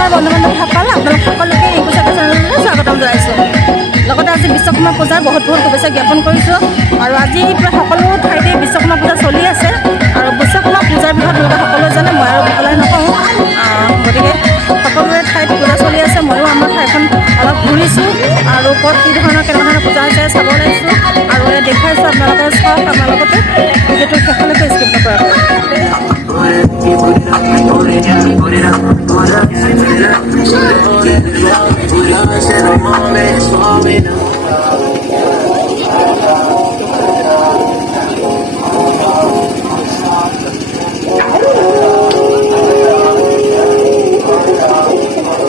নমস্কাৰ বন্ধু-বান্ধৱীসকল, আপোনালোক সকলোকে ৰিংকুচাইকিয়া চেনেললৈ স্বাগতম জনাইছোঁ। লগতে আজি বিশ্বকৰ্মা পূজাৰ বহুত শুভেচ্ছা জ্ঞাপন কৰিছোঁ। আৰু আজি প্ৰায় সকলো ঠাইতে বিশ্বকৰ্মা পূজা চলি আছে। আৰু বিশ্বকৰ্মা পূজাৰ বিষয়ে আপোনালোকে সকলোৱে জানে, মই আৰু বহলাই নকওঁ। গতিকে সকলোৰে ঠাইত পূজা চলি আছে। ময়ো আমাৰ ঠাইখন অলপ ঘূৰিছোঁ আৰু ক'ত কি ধৰণৰ কেনেধৰণৰ পূজা হৈছে চাব ওলাইছোঁ আৰু দেখুৱাইছোঁ। আপোনালোকে চাওক, আমাৰ লগতে ভিডিঅ'টো শেষলৈকে স্কিপ নকৰাকৈ।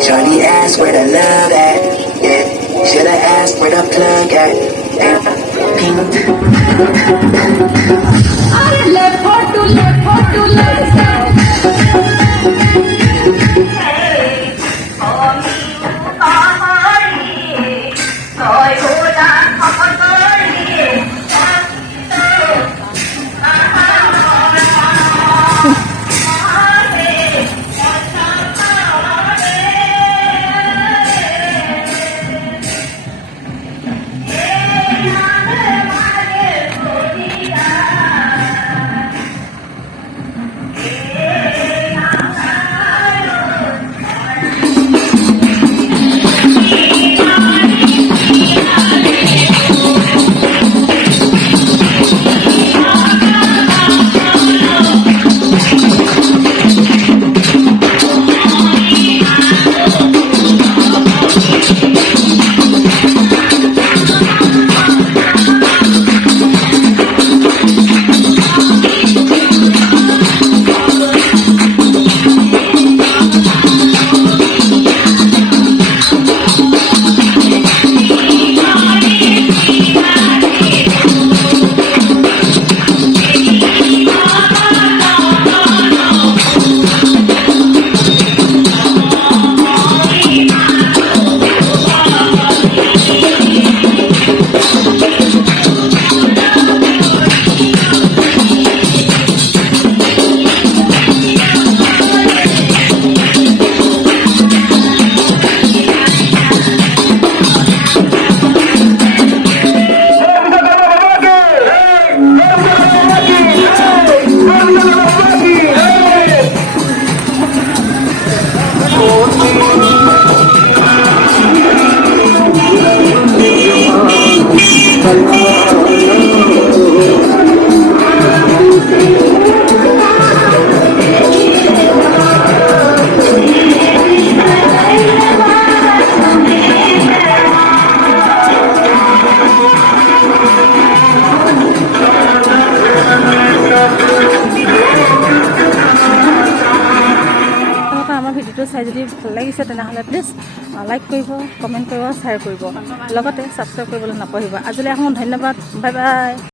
Shawty asked where the love at, yeah. Shoulda asked where the plug at, yeah. Pink. Left foot to left side. ভিডিঅ'টো চাই যদি ভাল লাগিছে তেনেহ'লে প্লিজ লাইক কৰিব, কমেণ্ট কৰিব, শ্বেয়াৰ কৰিব, লগতে ছাবস্ক্ৰাইব কৰিবলৈ নাপাহৰিব। আজিলৈ আহোঁ, ধন্যবাদ, বাই বাই।